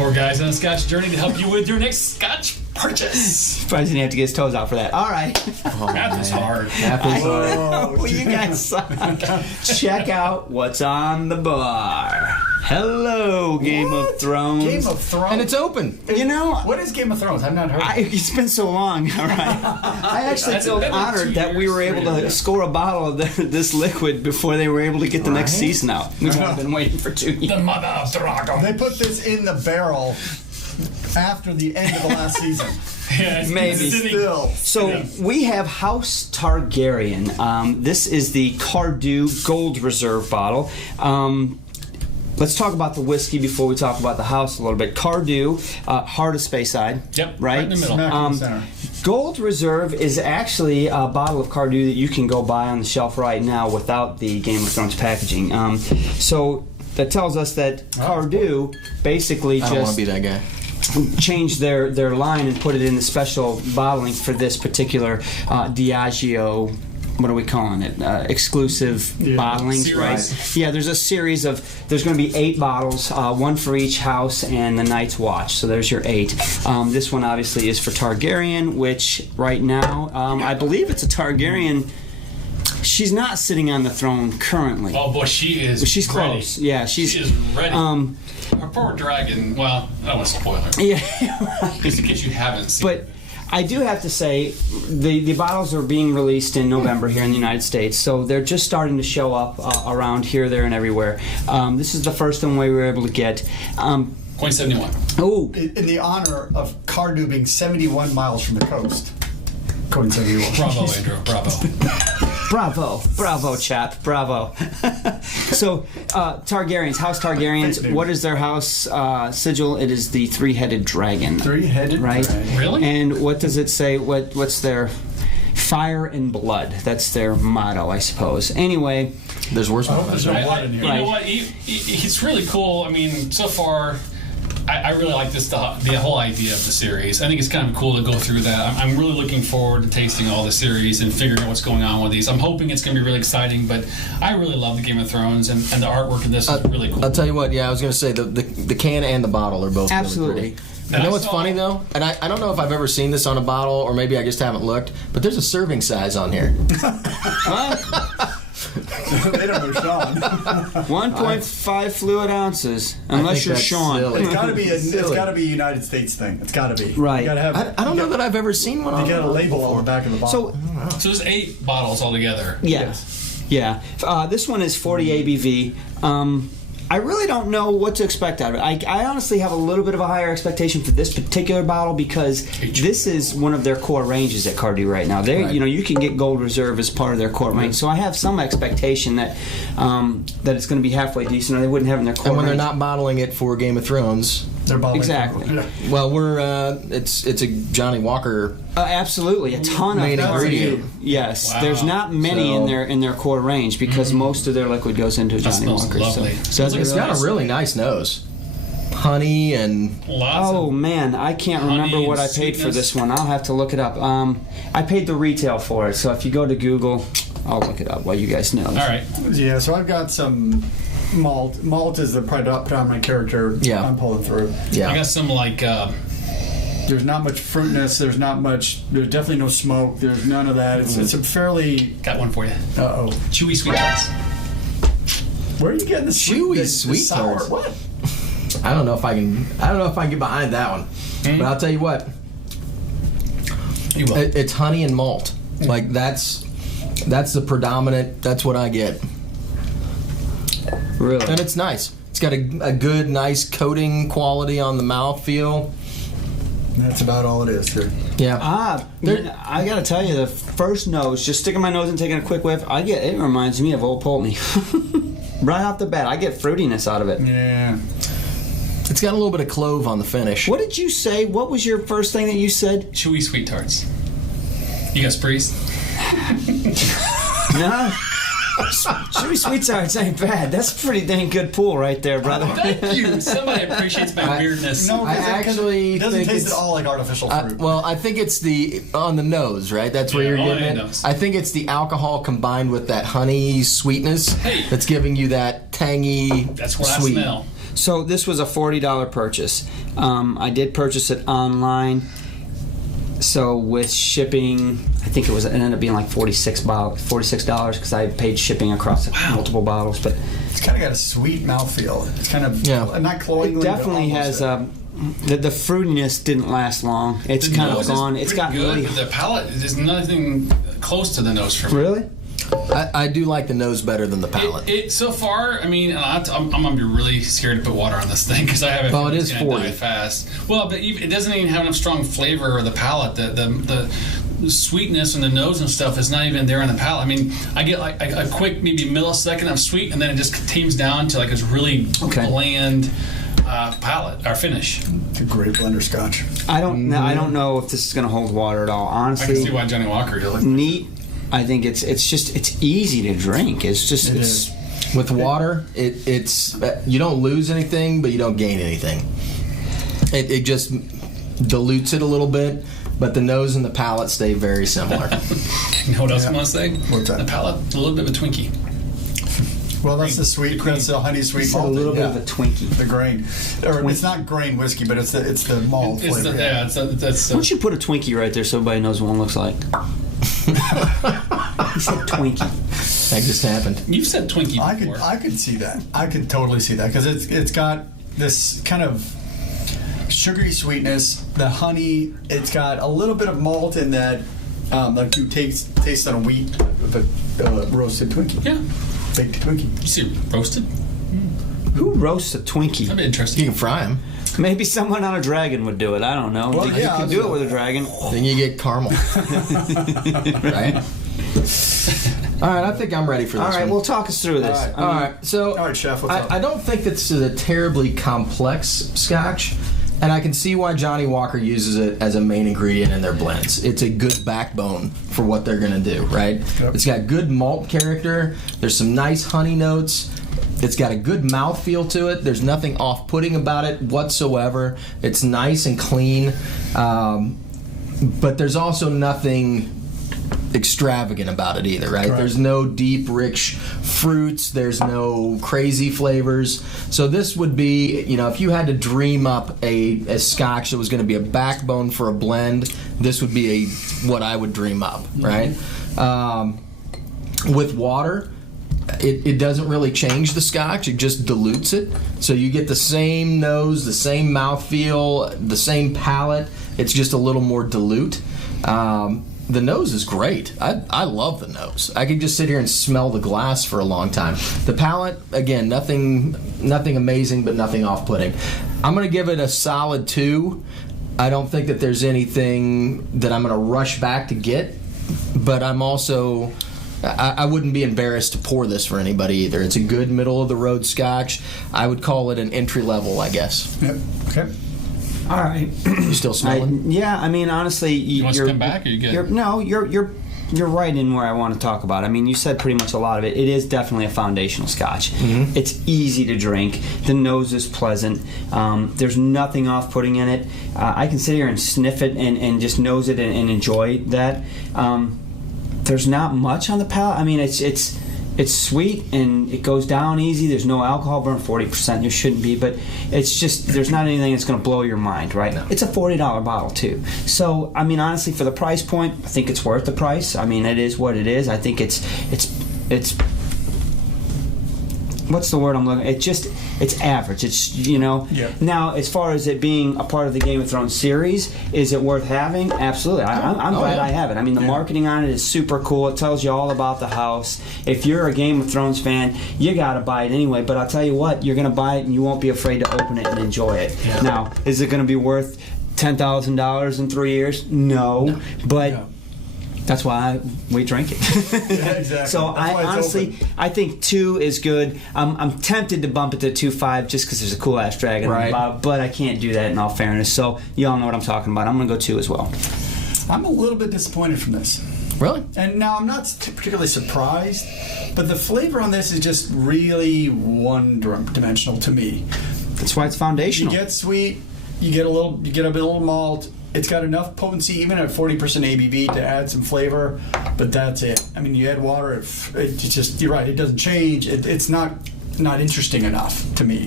Four guys on a Scotch journey to help you with your next Scotch purchase. Probably didn't have to get his toes out for that. All right. Math is hard. Math is hard. Well, you guys suck. Check out what's on the bar. Hello, Game of Thrones. Game of Thrones. And it's open. You know, What is Game of Thrones? I've not heard. it's been so long, all right? I actually That's feel been like 2 honored that we years, were able 3 to years. score a bottle of this liquid before they were able to get the next Right? season out. We've only been waiting for 2 years. The mother of Dragon. They put this in the barrel after the end of the last season. Yeah, it's Maybe. sitting- Still. So we have House Targaryen. This is the Cardew Gold Reserve bottle. Let's talk about the whiskey before we talk about the house a little bit. Cardew, heart of Speyside. Yep, right right in the middle. Smack in the center. Gold Reserve is actually a bottle of Cardew that you can go buy on the shelf right now without the Game of Thrones packaging. So that tells us that Cardew basically I don't want just to be that guy. changed their line and put it in the special bottling for this particular Diageo. What are we calling it? Exclusive bottlings, Series. right? Yeah, there's a series of. There's going to be 8 bottles, one for each house, and the Night's Watch. So there's your 8. This one obviously is for Targaryen, which right now I believe it's a Targaryen. She's not sitting on the throne currently. Oh boy, she is. She's ready. close. Yeah, She is ready. Her poor dragon. Well, I don't want to spoil her. yeah. Just in case you haven't seen. But I do have to say, the bottles are being released in November here in the United States, so they're just starting to show up around here, there, and everywhere. This is the first one we were able to get. 0.71. Oh, In the honor of Cardew being 71 miles from the coast. 0.71. Bravo, Andrew. Bravo. bravo, chap, bravo. So, Targaryens, House Targaryens, what is their house sigil? It is the 3-headed dragon. Three-headed Right? dragon. Really? And what does it say? What's their fire and blood? That's their motto, I suppose. Anyway, There's worse ones. there's no Right, blood in you here. know what? It's really cool. I mean, so far, I really like the whole idea of the series. I think it's kind of cool to go through that. I'm really looking forward to tasting all the series and figuring out what's going on with these. I'm hoping it's going to be really exciting, but I really love the Game of Thrones, and the artwork in this is really cool. I'll tell you what, yeah, I was going to say the can and the bottle are both Absolutely. really pretty. You know what's funny though? And I don't know if I've ever seen this on a bottle or maybe I just haven't looked, but there's a serving size on here. They don't know Sean. 1.5 fluid ounces, unless think you're that's Sean. silly. It's got to be it's Silly. got to be a United States thing. It's got to be. Right. You got to have. I don't know that I've ever seen one on You got a the label on the back of the bottle. So, So there's 8 bottles altogether. yeah. Yeah. This one is 40 ABV. I really don't know what to expect out of it. I honestly have a little bit of a higher expectation for this particular bottle because this is one of their core ranges at Cardew right now. They, Right. you can get Gold Reserve as part of their core range. So I have some expectation that that it's going to be halfway decent, or they wouldn't have in their core And when they're range. not bottling it for Game of Thrones, They're bottling. Exactly. Yeah. well, it's a Johnny Walker. Absolutely, a ton Main of ingredient. Yes, Wow. there's not many So- in their core range because most of their liquid goes into That Johnny smells Walker. lovely. So Smells like It's got a really nice nose, honey and Lots Oh of man, I can't honey remember what I and paid for sweetness. this one. I'll have to look it up. I paid the retail for it, so if you go to Google, I'll look it up while you guys know. All right. Yeah. So I've got some malt. Malt is the predominant character. Yeah. I'm pulling through. I yeah. got some like There's not much fruitness. There's not much. There's definitely no smoke. There's none of that. It's a fairly. got one for you. Uh oh. Chewy sweet tarts. Where are you getting the Chewy the sweet sour? tarts. What? I don't know if I can get behind that one, but I'll tell you what, You will. it's honey and malt. Like that's the predominant. That's what I get, Really? and it's nice. It's got a good, nice coating quality on the mouthfeel. That's about all it is. Sir. Yeah. I gotta tell you, the first nose, just sticking my nose and taking a quick whiff, it reminds me of Old Pulteney. Right off the bat, I get fruitiness out of it. Yeah. It's got a little bit of clove on the finish. What did you say? What was your first thing that you said? Chewy sweet tarts. You got sprees? No. Chewy sweet tarts ain't bad. That's a pretty dang good pool right there, brother. Thank you. Somebody appreciates my weirdness. No, I 'cause actually it doesn't think taste it's- at all like artificial fruit. Well, I think it's on the nose, right? That's where Yeah, you're on getting the it. nose. I think it's the alcohol combined with that honey sweetness Hey. that's giving you that tangy That's what sweet. I smell. So this was a $40 purchase. I did purchase it online. So with shipping, I think it ended up being like $46 because I paid shipping across multiple bottles. But It's kind of got a sweet mouthfeel. It's kind of not cloying. it definitely has the fruitiness didn't last long. It's The kind nose of is gone. It's pretty got good, really but the palate, there's nothing close to the nose for me. really. I do like the nose better than the palate. It so far, I mean, and I'm gonna be really scared to put water on this thing because I have a Well, feeling it it's is gonna 40. die fast. Well, but it doesn't even have enough strong flavor or the palate. The sweetness in the nose and stuff is not even there in the palate. I mean, I get like a quick maybe millisecond of sweet, and then it just tames down to like this really bland palate or finish. It's a great blender scotch. I don't know if this is going to hold water at all. I can Honestly, see why Johnny Walker did it. neat. I think it's easy to drink. It's is. With water, it's you don't lose anything, but you don't gain anything. It just dilutes it a little bit, but the nose and the palate stay very similar. You know what else I'm gonna say? What's that? The palate, a little bit of a Twinkie. Well, that's the sweet. That's the honey sweet It's a malt. little bit of a Twinkie. The grain, or it's not grain whiskey, but it's the malt It's flavor. that's Why don't you put a Twinkie right there so everybody knows what one looks like? He said Twinkie. That just happened. you've said Twinkie before. I could see that. I could totally see that because it's got this kind of sugary sweetness. The honey, it's got a little bit of malt in that, like you taste on a wheat of a roasted Twinkie, Yeah. baked Twinkie. You see roasted? Who roasts a That'd Twinkie? be You interesting. can fry them. Maybe someone on a dragon would do it. I don't know. Well, you yeah, can do it with a dragon. Then you get caramel. Right? All right, I think I'm ready for this All right, one. well, talk us through this. All I All mean, right, so All right, Chef, what's up? I don't think this is a terribly complex scotch, and I can see why Johnny Walker uses it as a main ingredient in their blends. It's a good backbone for what they're going to do, right? Yep. It's got good malt character. There's some nice honey notes. It's got a good mouthfeel to it. There's nothing off-putting about it whatsoever. It's nice and clean, but there's also nothing extravagant about it either, right? Correct. There's no deep, rich fruits. There's no crazy flavors. So this would be, if you had to dream up a scotch that was going to be a backbone for a blend, this would be what I would dream up, right? With water, it doesn't really change the scotch. It just dilutes it. So you get the same nose, the same mouthfeel, the same palate. It's just a little more dilute. The nose is great. I love the nose. I could just sit here and smell the glass for a long time. The palate, again, nothing amazing, but nothing off-putting. I'm going to give it a solid 2. I don't think that there's anything that I'm going to rush back to get, but I'm also... I wouldn't be embarrassed to pour this for anybody either. It's a good middle-of-the-road scotch. I would call it an entry level, I guess. Yep. Okay. all right. You still smelling? Yeah, I mean, honestly, You want us to you're, come back, or you good? You're right in where I want to talk about. I mean, you said pretty much a lot of it. It is definitely a foundational scotch. Mm-hmm. It's easy to drink. The nose is pleasant. There's nothing off-putting in it. I can sit here and sniff it and just nose it and enjoy that. There's not much on the palate. I mean, it's sweet and it goes down easy. There's no alcohol burn, 40%. There shouldn't be, but it's just there's not anything that's going to blow your mind, right? No. It's a $40 bottle too. So I mean, honestly, for the price point, I think it's worth the price. I mean, it is what it is. I think it's what's the word I'm looking? It's average. It's Yeah. Now, as far as it being a part of the Game of Thrones series, is it worth having? Absolutely. I'm glad yeah. I have it. I mean, the marketing on it is super cool. It tells you all about the house. If you're a Game of Thrones fan, you gotta buy it anyway. But I'll tell you what, you're gonna buy it and you won't be afraid to open it and enjoy it. Yeah. Now, is it gonna be worth $10,000 in 3 years? No. But. No. That's why we drink it. Yeah, exactly. So That's why I it's honestly, open. I think 2 is good. I'm tempted to bump it to 2.5 just because there's a cool ass dragon on the Right. bottom, but I can't do that in all fairness. So you all know what I'm talking about. I'm gonna go 2 as well. I'm a little bit disappointed from this. Really? And now I'm not particularly surprised, but the flavor on this is just really one-dimensional to me. That's why it's You foundational. get sweet, you get a little malt. It's got enough potency, even at 40% ABV, to add some flavor, but that's it. I mean, you add water, it just, you're right, it doesn't change. It's not not interesting enough to me.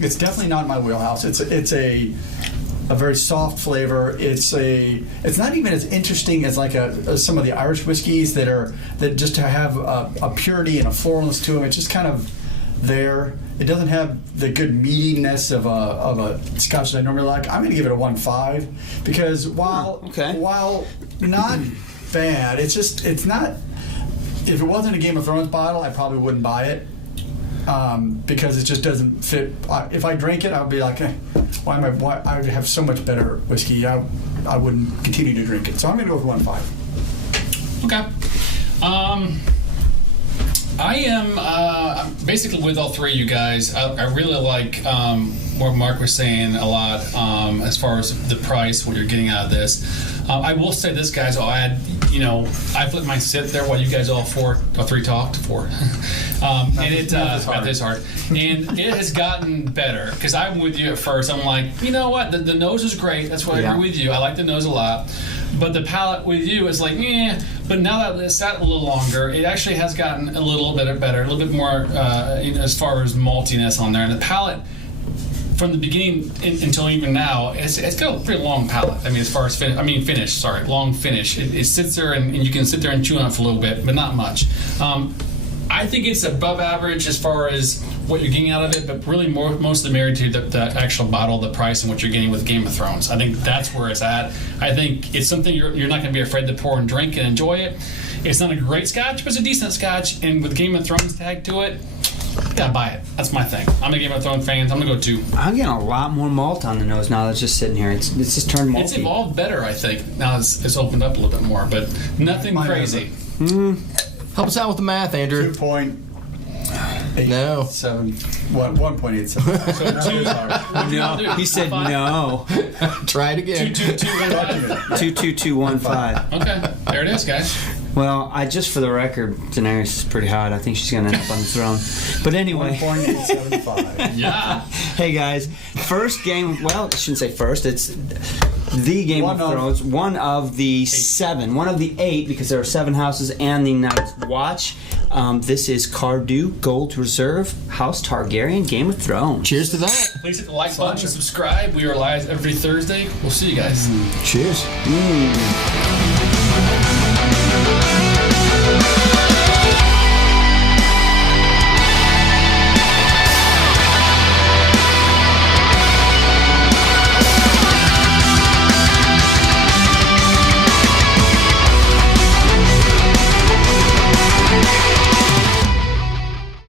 It's definitely not my wheelhouse. It's a very soft flavor. It's not even as interesting as like some of the Irish whiskeys that just have a purity and a floralness to them. It's just kind of there. It doesn't have the good meatiness of a Scotch that I normally like. I'm going to give it a 1.5 because while not bad, it's not. If it wasn't a Game of Thrones bottle, I probably wouldn't buy it. Because it just doesn't fit. If I drank it, I would be like, why I would have so much better whiskey. I wouldn't continue to drink it. So I'm going to go with 1.5. Okay. I am basically with all three of you guys. I really like what Mark was saying a lot as far as the price, what you're getting out of this. I will say this, guys. I'll add, I let mine sit there while you guys all three talked. And it is hard. And it has gotten better because I'm with you at first. I'm like, you know what? The nose is great. That's why I agree with you. I like the nose a lot. But the palate with you is like, But now that it's sat a little longer, it actually has gotten a little bit better, a little bit more as far as maltiness on there. And the palate, from the beginning until even now, it's got a pretty long palate. I mean, as far as finish. Sorry, long finish. It sits there and you can sit there and chew on it for a little bit, but not much. I think it's above average as far as what you're getting out of it, but really mostly married to the actual bottle, the price, and what you're getting with Game of Thrones. I think that's where it's at. I think it's something you're not going to be afraid to pour and drink and enjoy it. It's not a great Scotch, but it's a decent Scotch, and with Game of Thrones tag to it, you gotta buy it. That's my thing. I'm a Game of Thrones fan. I'm gonna go 2. I'm getting a lot more malt on the nose now. That's just sitting here. It's just turned malty. It's evolved better, I think. Now it's opened up a little bit more, but nothing crazy. Help us out with the math, Andrew. 2.87. No. 1.87. So No, he said no. Try it again. 2.215. 22215. Okay, there it is, guys. Well, for the record, Daenerys is pretty hot. I think she's gonna end up on the throne. But anyway. 1.875. Yeah. Hey guys, first game. Well, I shouldn't say first. It's the Game of Thrones. One of the 7. One of the 8 because there are 7 houses and the Night's Watch. This is Cardew Gold Reserve House Targaryen Game of Thrones. Cheers to that. Please hit the like button and subscribe. We are live every Thursday. We'll see you guys. Cheers.